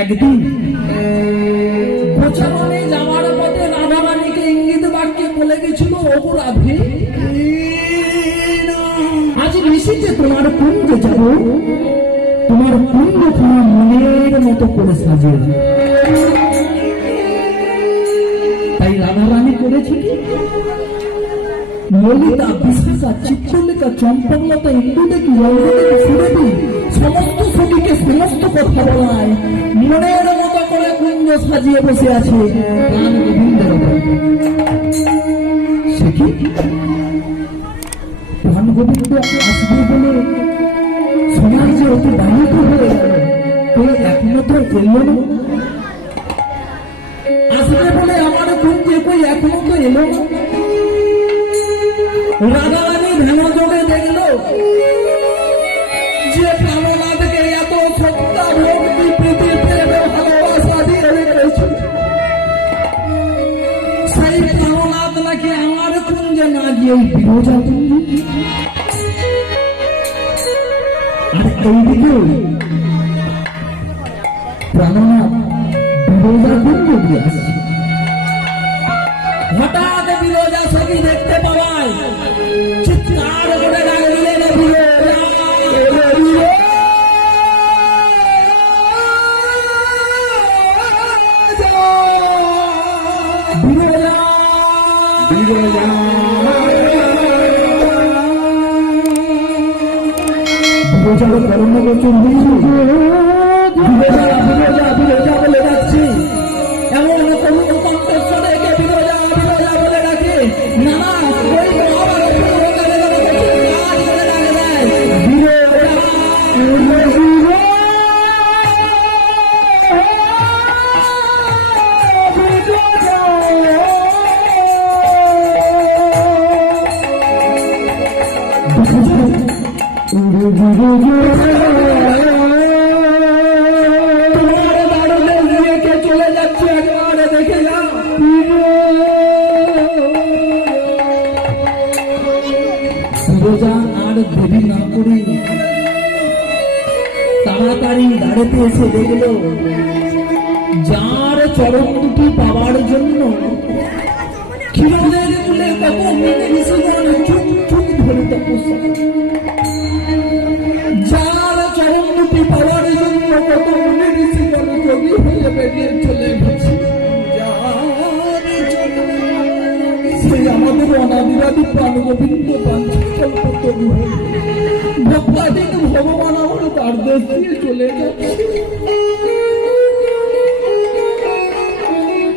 একদিন প্রচারণে যাওয়ার পথে রাধারানীকে ইঙ্গিত বাক্যে বলে গেছিল, ওগো রাধে, আজ নিশিতে তোমার কুঞ্জে যাব, তোমার কুঞ্জ তোমার মনের মতো করে সাজিয়ে দেব। তাই রাধারানী করেছে কি, ললিতা, বিশাখা, চিত্রলেখা, চম্পকলতা, ইন্দুদেবী, রঙ্গদেবী, সুরভি সমস্ত সখীকে সমস্ত কথা বলায় মনের মতো করে কুঞ্জ সাজিয়ে বসে আছে প্রাণ গোবিন্দের। সে কি প্রাণ গোবিন্দ আসবে বলে সময় যে অতি বাহিত হয়ে গেল, তুই এখনো তো এল না। আসবে বলে আমার কুঞ্জে কই এখনো তো এলো না। রাধারানী ধ্যান যোগে দেখল যে প্রাণনাথকে এত শ্রদ্ধা ভক্তি প্রীতি প্রেমে ভালোবাসা দিয়ে রেখেছে, সেই প্রাণনাথ নাকি আমার কুঞ্জে না গিয়ে বিরজা কুঞ্জে। আর এইদিকে প্রাণনাথ বিরজা কুঞ্জ দিয়ে আসছে। হঠাৎ বিরজা সখী দেখতে পাওয়ায় চিৎকার করে ডাক দিলেন, বিরজা, বিরজা। বিরজার কর্ম বচন বিরজা, বিরজা, বিরজা বলে ডাকছি। এমন করুণ কণ্ঠস্বরে কে বিরজা, বিরজা বলে ডাকে। না, ওই চলে যাচ্ছে, একবারে দেখে যা। বিরজা আর দেরি না করি তাড়াতাড়ি দাঁড়াতে এসে দেখল যার চরণ দুটি পাওয়ার জন্য ক্ষীরদের মূলে কত ঋষিগণ চুপ চুপ ধরে তপস্যা, যার চরণ দুটি পাওয়ার জন্য কত ঋষিগণ যোগী হয়ে বেরিয়ে চলে গেছে, সেই আমাদের অনাদিরাদি প্রাণ গোবিন্দ ভক্তাদিক ভগবান আমার তার দেশ দিয়ে চলে যাচ্ছে।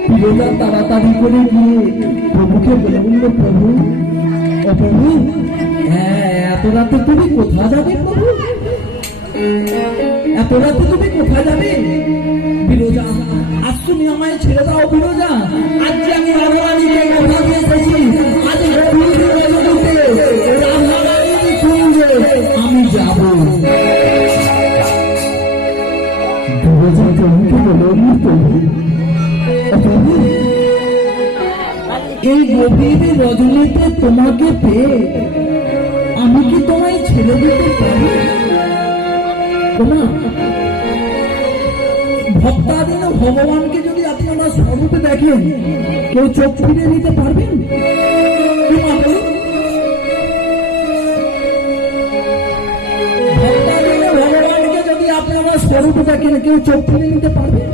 বিরজা তাড়াতাড়ি করে গিয়ে প্রভুকে বলে বলল, প্রভু, ও প্রভু, এত রাতে তুমি কোথা যাবে প্রভু? এত রাতে তুমি কোথা যাবে? বিরজা, আজ তুমি আমায় ছেড়ে দাও বিরজা। আজ যে আমি রাধারানীকে কথা দিয়ে এসেছি, আজ রাধারানীর কুঞ্জে আমি যাব। বিরজা প্রভুকে বলল, প্রভু, এই গভীর রজনীতে তোমাকে পেয়ে আমি কি তোমায় ছেড়ে দিতে পারি? ভক্তাধীন ভগবানকে যদি আপনারা স্বরূপে দেখেন, কেউ চোখ ফিরে নিতে পারবেন? ভক্তাধীন ভগবানকে যদি আপনারা স্বরূপে দেখেন, কেউ চোখ ফিরে নিতে পারবেন?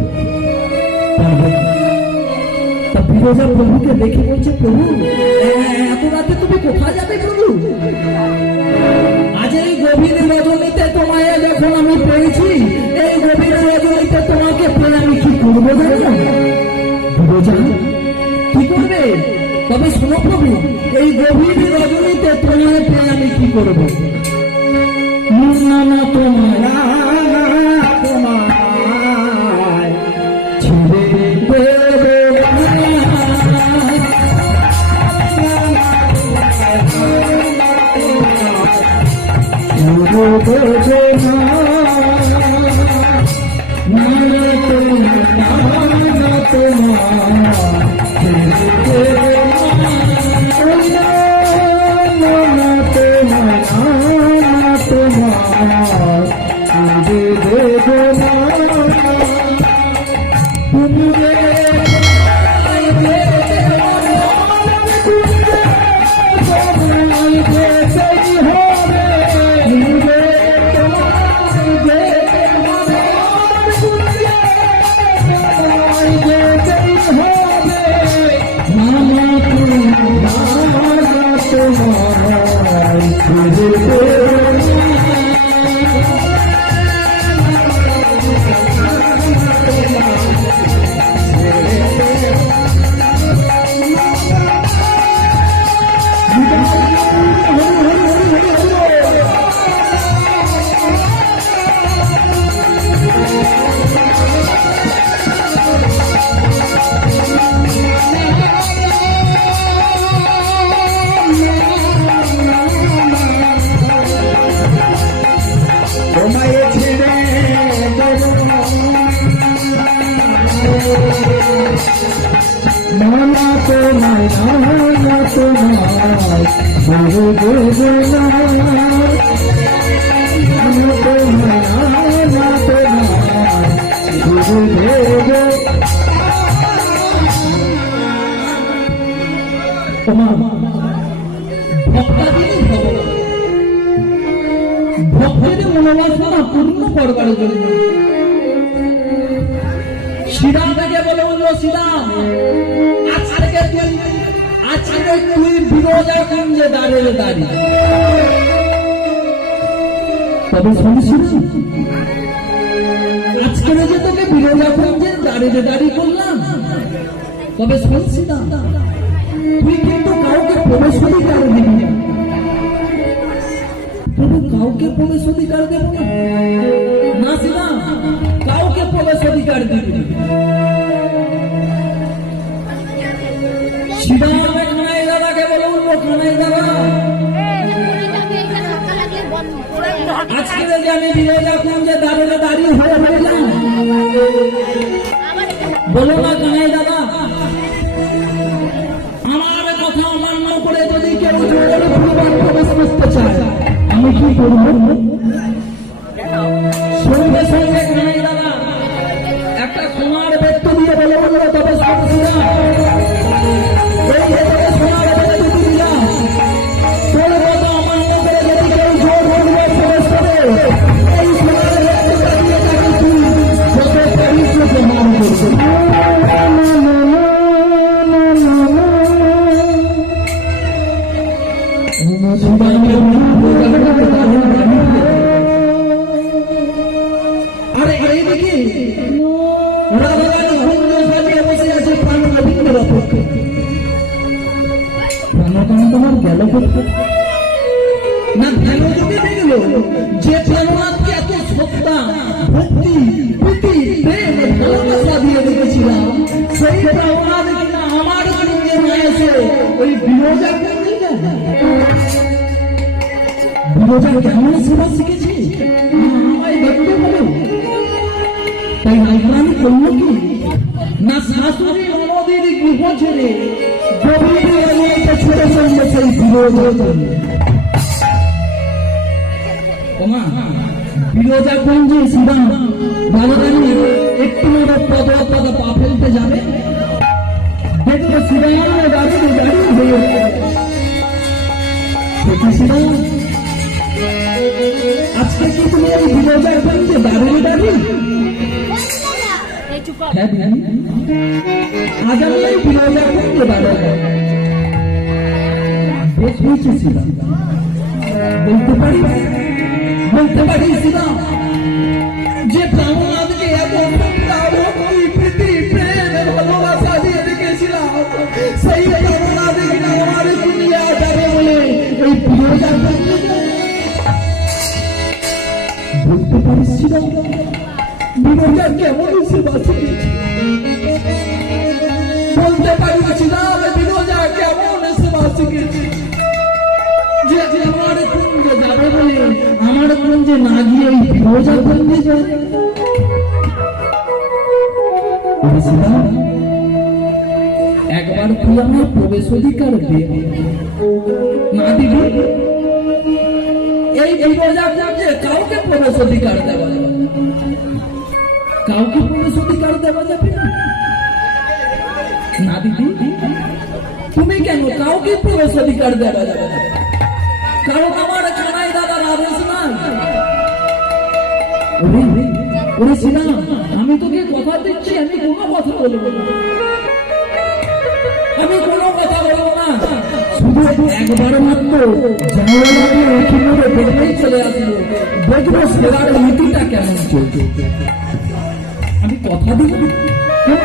বিরজা প্রভুকে দেখে বলছে, প্রভু, এত রাতে তুমি কোথায় যাবে প্রভু? আজ এই গভীর রজনীতে তোমায় যখন আমি পেয়েছি, এই গভীর রজনীতে তোমাকে পেয়ে আমি কি করবো জানো? বিরজা, কি করবে? তবে শোনো প্রভু, এই গভীর রজনীতে তোমায় পেয়ে আমি কি করবো? না না, তোমায় ছেড়ে মানা তো নাই না তো নাই গুরু দেব না তো নাই না তো নাই গুরু দেব ভক্তের মনোবাসনা পূর্ণ করবার জন্য শ্রীরাম থেকে বলে বললো শ্রীরাম আজকে তুই বিরোধা কুঞ্জে দাঁড়িয়ে দাঁড়িয়ে তবে শুনছি আজকে যে তোকে বিরোধা কুঞ্জে দাঁড়িয়ে দাঁড়িয়ে করলাম তবে শুনছি না তুই কিন্তু কাউকে প্রবেশ অধিকার দিবি না তুমি কাউকে প্রবেশ অধিকার দেব না শ্রীরাম কাউকে প্রবেশ অধিকার দিবি না শ্রীরাম কানাই দাদাকে বলে উঠবো কানাই দাদা আজকে যদি আমি বিরোধা কুঞ্জে দাঁড়িয়ে দাঁড়িয়ে হয়ে রইলাম বলো না কানাই দাদা আমার কথা অমান্য করে যদি কেউ প্রবেশ করতে চায় আমি কি করবো সঙ্গে সঙ্গে কানাই দাদা একটা সোনার ব্যক্ত দিয়ে বলে বলবো তবে সবসময় সোনার ব্যক্ত দিলাম তোর কথা অমান্য করে যদি কেউ জোর করবে প্রবেশ করে এই সোনার ব্যক্তটা দিয়ে তাকে তুই যত পারিস প্রমাণ করছে আরে এইদিকে রাধারানী কুঞ্জ সাজিয়ে বসে আছে প্রাণনাথের অপেক্ষা প্রাণনাথ তোমার গেল না গেল যদি দেখল যে প্রাণনাথকে এত শ্রদ্ধা ভক্তি প্রীতি প্রেম ভালোবাসা দিয়ে দেখেছিলাম সেই প্রাণনাথ কিনা আমার কুঞ্জে না এসে ওই বিরোধা কুঞ্জে যায় বিরোধা কেমন সেবা শিখেছি আমায় দেখতে বলো তাই রাজরানী করলো কি না শাশুড়ি ননদের গৃহ ছেড়ে গভীর এলাকাতে ছেড়ে চলল সেই বিরোধা বিরোধা কুঞ্জে শ্রীরাম রাজরানী একটু পদ পা ফেলতে যাবে দেখলো শ্রীরাম দাঁড়িয়ে দাঁড়িয়ে হয়ে শ্রীরাম আজকে কি তুমি এই বিরোধা কুঞ্জে দাঁড়িয়ে দাঁড়িয়ে আজ আমি এই বিরোধা কুঞ্জে দাঁড়াবো বেশ বুঝেছিলাম বলতে পারি শ্রীরাম যে প্রাণনাথকে এত প্রীতি প্রেম ভালোবাসা দিয়ে রেখেছিলাম সেই প্রাণনাথ কিনা আমার কুঞ্জে যাবে বলে এই বিরোধা কুঞ্জে বলতে পারিস শ্রীরাম বিরোধা কেমন সেবা শিখেছি বলতে পারিছিলাম বিরোধা কেমন সেবা শিখেছি যে আমার কুঞ্জে যাবে বলে আমার কুঞ্জে না গিয়ে বিরোধা কুঞ্জে যায় একবার তুই আমার প্রবেশ অধিকার দে না দিবি এই বিরোধা কুঞ্জে কাউকে প্রবেশ অধিকার দেওয়া যাবে কাউকে প্রবেশ অধিকার দেওয়া যাবে না দিদি তুমি কেন কাউকে প্রবেশ অধিকার দেওয়া যাবে না কারণ আমার কানাই দাদার আদেশ নাই ওরে শ্রীরাম আমি তোকে কথা দিচ্ছি আমি কোনো কথা বলবো না আমি কোনো কথা বলবো না শুধু একবার মাত্র দেখলেই চলে আসবো দেখবো সেবার নীতিটা কেমন চলছে আমি কথা দিব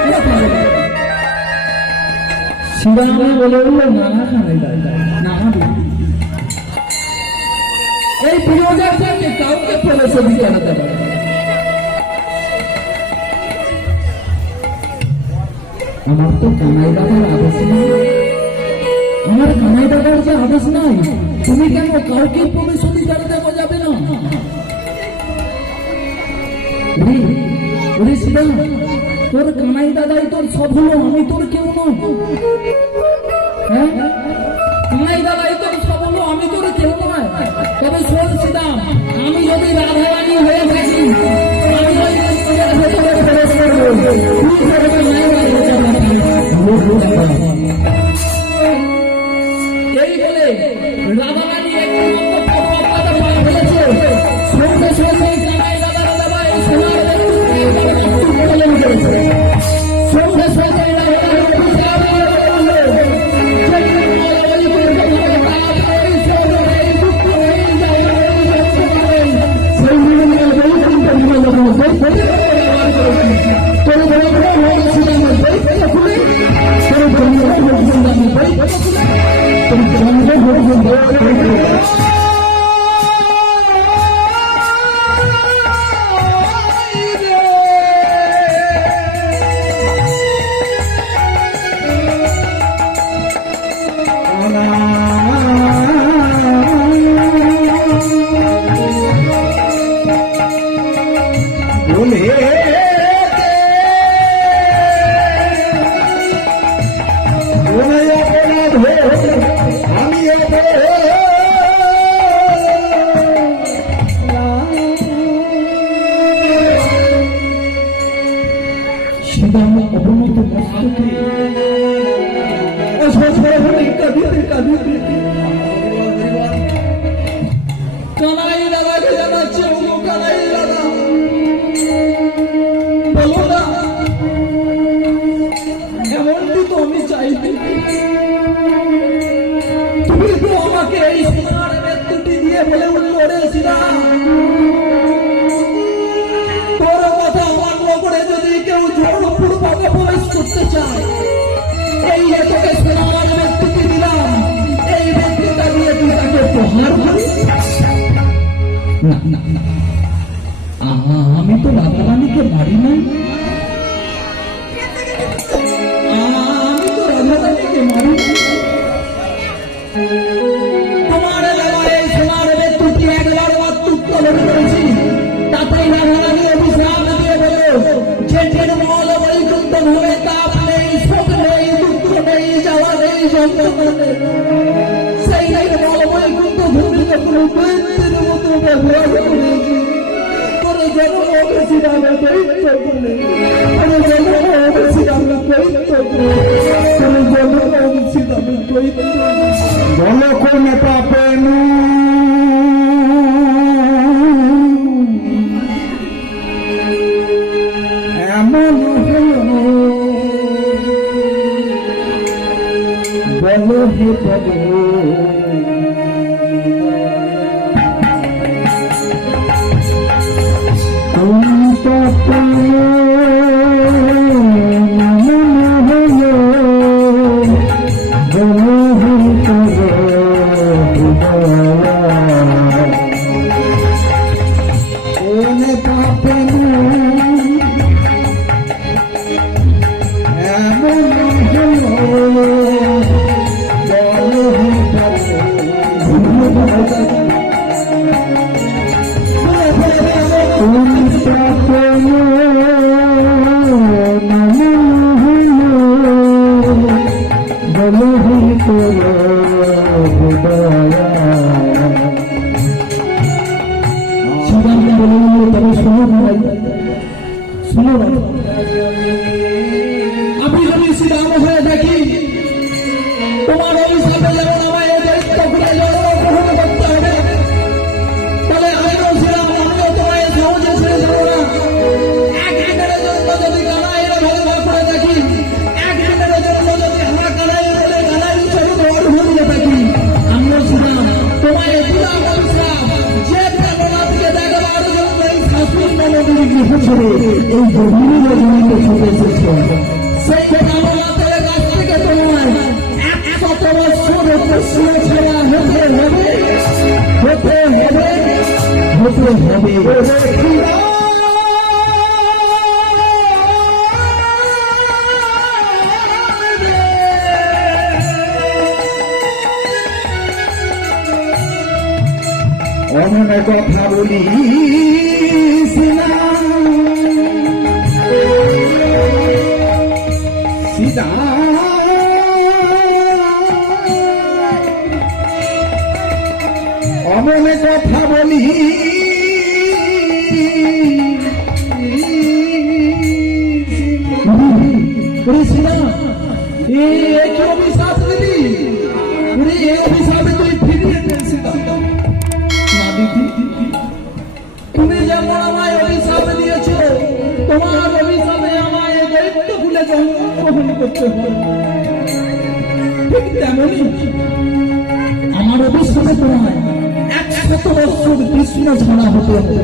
কথা বলবো শ্রীরাম বলে বললো নানা খানাই দাদা নানা এই বিরোধা থেকে কাউকে প্রবেশ অধিকার দেওয়া আমার তো কানাই দাদার আদেশ নাই আমার কানাই দাদার যে আদেশ নাই তুমি কেন কাউকে প্রবেশ অধিকার দেওয়া যাবে না শ্রীরাম তোর কানাই দাদাই তোর সব হলো, আমি তোর কেউ নয়। হ্যাঁ, কানাই দাদাই তোর সব হলো, আমি তোর কেউ নয়। তবে শোন শ্রীরাম, আমি যদি রাধা রানী হয়ে থাকি, আমি ওই মন্দিরের ভেতরে প্রবেশ করবো। তুই করবে নাই এই বলে রাধা রানী একটু পদপাতা পার হয়েছে। সঙ্গে সঙ্গে কানাই দাদার বাবা এই সোনার বলে উঠেছে। সঙ্গে সঙ্গে কানাই দাদাকে জানাচ্ছে, ও কানাই দাদা বলো না, এমনটি তো আমি চাইনি। তুমি তো আমাকে এই সোনার মৃত্যুটি দিয়ে বলে উঠলো, রে শ্রীরাম, তোর কথা অমান্য করে যদি কেউ জোরপূর্বক প্রবেশ করতে চায়, এই তোকে সোনার মৃত্যুটি দিলাম, এই মৃত্যুটা দিয়ে তুই তাকে প্রহার করি। না না না, আমি তো রাধা রানীকে মারি নাই, আমি তো রাধা রানীকে মারি। তোমার এলাকায় এই সোনার মৃত্যুটি একবার মাত্র উত্তোলন করেছি, তাতেই রাধা রানী অভিশাপ দিয়ে বলল, যে নির্মল বৈকুণ্ঠ ধামে তাপ নেই, শোক নেই, দুঃখ নেই, যাওয়া নেই, যন্ত্রণা নেই, সেই নির্মল বৈকুণ্ঠ ভূমিতে কোনো দৈত্যের মতো ব্যবহার করেছি। কোনো জন্ম শ্রীরামের দৈত্য বলে, কোনো জন্ম শ্রীরামের দৈত্য বলে, কোনো জন্ম শ্রীরামের দৈত্য বলো কোন পাপেনু এমন হলো, বলো হে প্রভু কোন পাপেনু আমি যদি শ্রীরাম হয়ে থাকি, তোমার অভিশাপে যেমন আমায় দৈত্য করে জন্মগ্রহণ করতে হবে, তবে আমিও শ্রীরাম, আমিও তোমায় সহজে ছেড়ে দেবো না। এক দিনের জন্য যদি কানাইয়ের ভেদভাব করে থাকি, এক দিনের জন্য যদি আমরা কানাই বলে কানাই চরিত অর্হতে থাকি, আমিও শ্রীরাম তোমায় পুরা অভিশাপ, যে প্রেমনাথকে দেখবার জন্য এই শাশুড়ি নবীর গৃহ ছেড়ে এই গভীর জমিতে ছুটে এসেছে, সেই প্রেমনাথের কাছ থেকে তোমায় 100 বৎসর প্রশ্রয় ছাড়া হতে হবে, হতে হবে, হতে হবে। অমন কথা বলি সীতা অমনে কথা বলি অভিশাপ দিদি এই অভিশাপে তুই ফিরিয়ে দেন সীতা। না দিদি, তুমি যেমন আমায় অভিশাপ দিয়েছ, তোমার অভিশাপে আমায় দৈত্য ভুলে গ্রহণ করতে হবে, ঠিক তেমনি আমার অভিশাপে তোমায় 100 বছর কৃষ্ণ ছাড়া হতে হবে।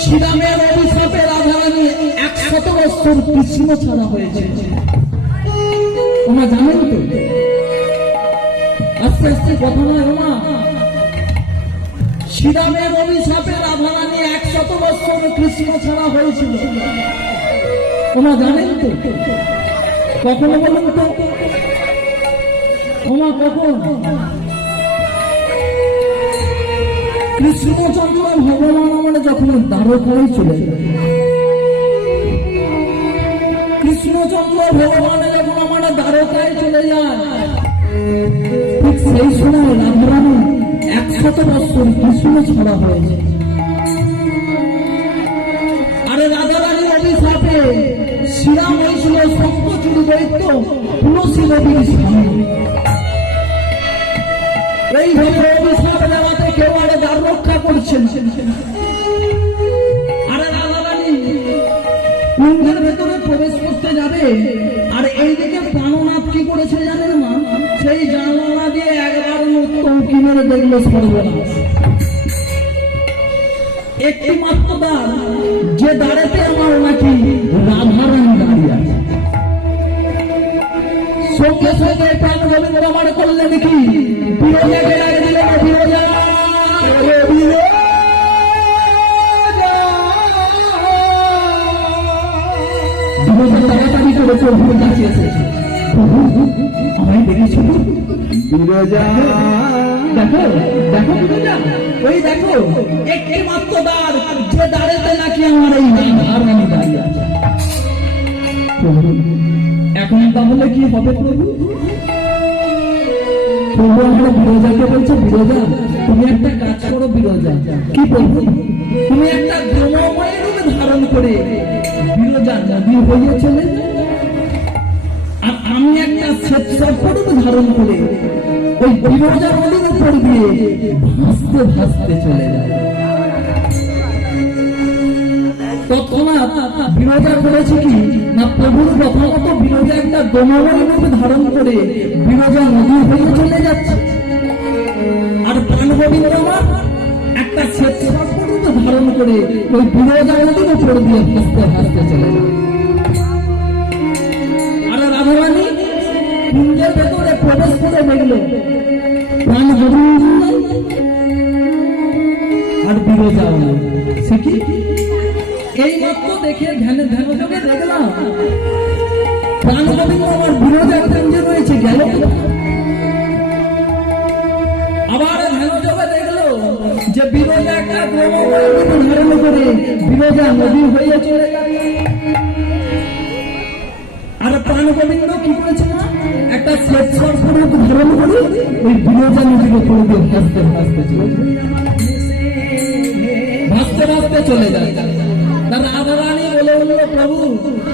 শ্রীরামের অভিশাপে রাধারানী 100 বছর কৃষ্ণ ছাড়া হয়েছে। ওমা জানেন তো, আস্তে আস্তে কথা নয় ওমা, শ্রীরামের অভিশাপে রাধারানী 100 বছর কৃষ্ণ ছাড়া হয়েছিল। ওমা জানেন তো, কখনো বলুন তো ওমা, কখন? কৃষ্ণচন্দ্র ভগবান মানে যখন দ্বারকায় চলে যায়, কৃষ্ণচন্দ্র ভগবানে যখন আমার দ্বারকায় চলে যায়, ঠিক সেই সময় রাধারানী 100 বছর কৃষ্ণ ছাড়া হয়েছে। আরে রাধারানীর অভিশাপে শ্রীরাম হয়েছিল শঙ্খচূড় দৈত্য তুলসী নদীর স্বামী। এইভাবে অভিশাপ দেওয়াতে কেউ আরে দ্বার রক্ষা করছেন। আরে রাধারানী কুঞ্জের ভেতরে প্রবেশ করতে যাবে, আর এইদিকে প্রাণনাথ কি করেছে জানেন মা? সেই জানলা দিয়ে একবার উকি মেরে দেখলো সর্বনাশ। একটি মাত্র দ্বার, যে দ্বারেতে আমার নাকি রাধারানী দাঁড়িয়ে আছে। সঙ্গে সঙ্গে প্রাণ গোবিন্দ আমার করলেন কি, বিরোজাকে আগে দিলেন, বিরোজা তাড়াতাড়ি করে প্রভুর কাছে এসেছে। আমায় দেখেছিল বিরজা, দেখো দেখো বিরোজা, ওই দেখো একটি মাত্র দ্বার, যে দ্বারেতে নাকি আমার এই রাধারানী দাঁড়িয়ে আছে। এখন তাহলে কি হবে প্রভু? প্রভু আমরা বিরোজাকে বলছে, বিরোজা তুমি একটা কাজ করো বিরোজা। কি প্রভু? তুমি একটা ব্রহ্মময় রূপ ধারণ করে বিরোজা নদী হয়ে চলে, আর আমি একটা শ্বেতসর্পরূপ ধারণ করে ওই বিরোজা নদীর উপর দিয়ে ভাসতে ভাসতে চলে যায়। তৎক্ষণাৎ বিরোজা করেছে কি না, প্রভুর কথা মতো বিরোজা একটা ব্রহ্মময় রূপ ধারণ করে বিরোজা নদী হয়ে চলে যাচ্ছে, আর প্রাণ গোবিন্দ একটা শ্বেতসর্পরূপ ধারণ করে ওই বিরোজা নদীর উপর দিয়ে ভাসতে ভাসতে চলে যায়। আর রাধারানী কুঞ্জের ভেতরে প্রবেশ করে দেখল প্রাণ গোবিন্দ আর বিরোজা সে কি এই মাত্র দেখে ধ্যান যোগে দেখলাম প্রাণ গোবিন্দ আমার বিরোজা কুঞ্জে রয়েছে, গেল আবার ধ্যান যোগে দেখলো যে বিরোজা একটা ব্রহ্মময় রূপ ধারণ করে বিরোজা নদী হয়ে চলে গেল। আর প্রাণ গোবিন্দ কি করেছে না, একটা শ্বেতসর্পরূপ ধারণ করে ওই বিরোজা নদীর উপর দিয়ে ভাসতে ভাসতে চলে যায়, ভাসতে ভাসতে চলে যায়। রাধারানী বলে উঠল, প্রভু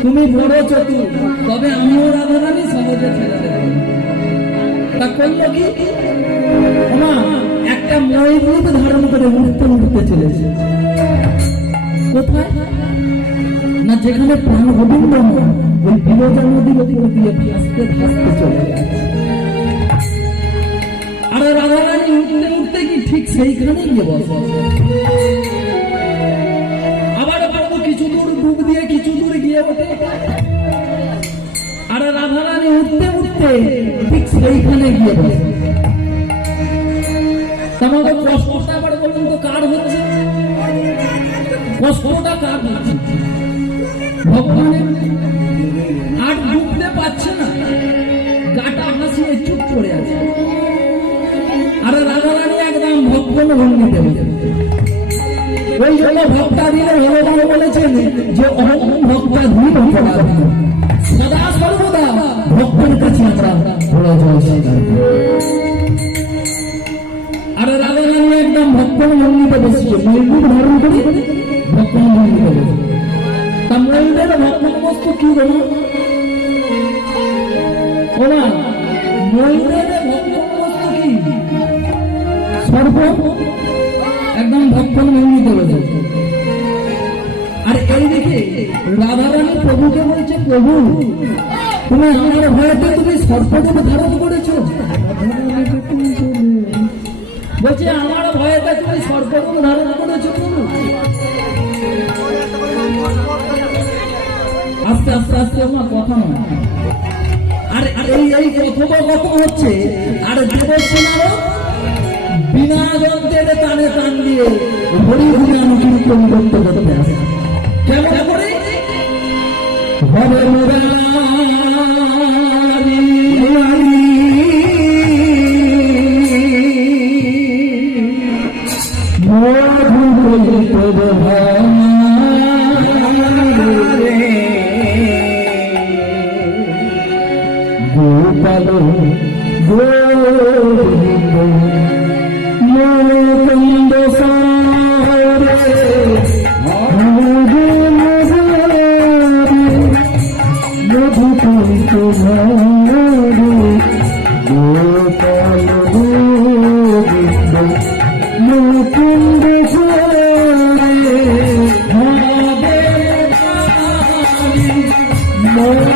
তুমি বড় চতুর, তবে আমিও রাধারানী সহজে ছেড়ে দেব। তা করলো কি, একটা ময়ূর রূপ ধারণ করে উঠতে উঠতে চলেছে। কোথায় না, যেখানে প্রাণ গোবিন্দ ওই বিরোজা নদীর উপর দিয়ে ভাসতে ভাসতে চলে গেছে। আর রাধারানী উঠতে উঠতে কি ঠিক সেইখানে গিয়ে বসে। কিছু দূর ডুব দিয়ে কিছু দূর গিয়ে ওঠে, আর রাধারানী উঠতে উঠতে ঠিক সেইখানে গিয়ে বসে। তোমাদের কষ্টটা আবার বলুন তো কার হচ্ছে? কষ্টটা কার হচ্ছে? ভগবানের। আর ডুবতে পারছে না, গাটা হাসিয়ে চুপ করে আছে। আর রাধারানী একদম ভগবান ভঙ্গিতে ওই জন্য ভক্তা দিলে ভগবান বলেছেন যে অহং ভক্ত অপরাধী অপরাধী সদা সর্বদা ভক্তের কাছে আমরা বড় জয় স্বীকার করি। আর রাধা রানী একদম ভক্তের মন্দিরে বসিয়ে ময়ূর ধারণ করে ভক্তের মন্দিরে বসে তা ময়ূরের ভক্তের বস্তু কি বলো ওরা ময়ূরের ভক্তের বস্তু কি সর্ব একদম ভক্তের মন্দিরে বসে। আর এইদিকে রাধারানী প্রভুকে বলছে প্রভু তুমি আমার ভয়তে তুমি সর্পদেব ধারণ করেছো বলছে আমার ভয়তে তুমি সর্পদেব ধারণ করেছো প্রভু। আস্তে আস্তে আস্তে আমার কথা নয় আর এই কথোপকথন হচ্ছে আর দেবসেনার বিনা যন্ত্রের টানে টান দিয়ে হরি হরি আমি কীর্তন করতে করতে আসে কেমন করে হবে মুরারি মধু গোপাল গোবিন্দ মুকুন্দ সারে মধু কুন্ত মধু গোপাল গোবিন্দ মুকুন্দ সারে মধু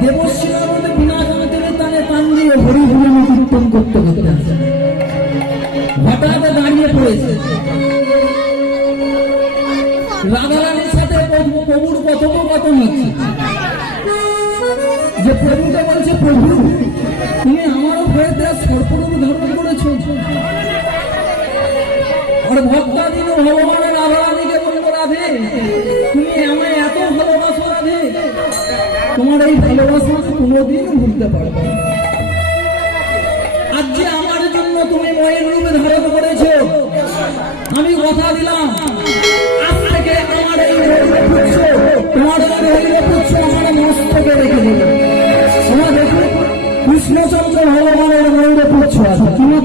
দেবশ্রীর বিনা জনতের টানে টান দিয়ে হরি হরি আমি কীর্তন করতে করতে আসে হঠাৎ দাঁড়িয়ে পড়েছে রাধারানীর সাথে প্রভুর কথোপকথন হচ্ছে যে প্রভুকে বলছে প্রভু তুমি আমারও ভয়েতে সর্পরূপ ধারণ করেছো আর ভক্তাধীন ভগবানের রাধারানীকে বলবো রাধে তুমি আমায় এত ভালোবাসো রাধে তোমার এই ভালোবাসা কোনোদিন ভুলতে পারবে না। আজ যে আমার জন্য তুমি ময়ের রূপে ধারণ করেছো আমি কথা দিলাম আজ থেকে আমার এই পুচ্ছ তোমার পুচ্ছ আমার মস্তকে রেখে দেবে। তোমার দেখো কৃষ্ণচন্দ্র ভগবানের ময়ূর পুচ্ছ আছে তুমি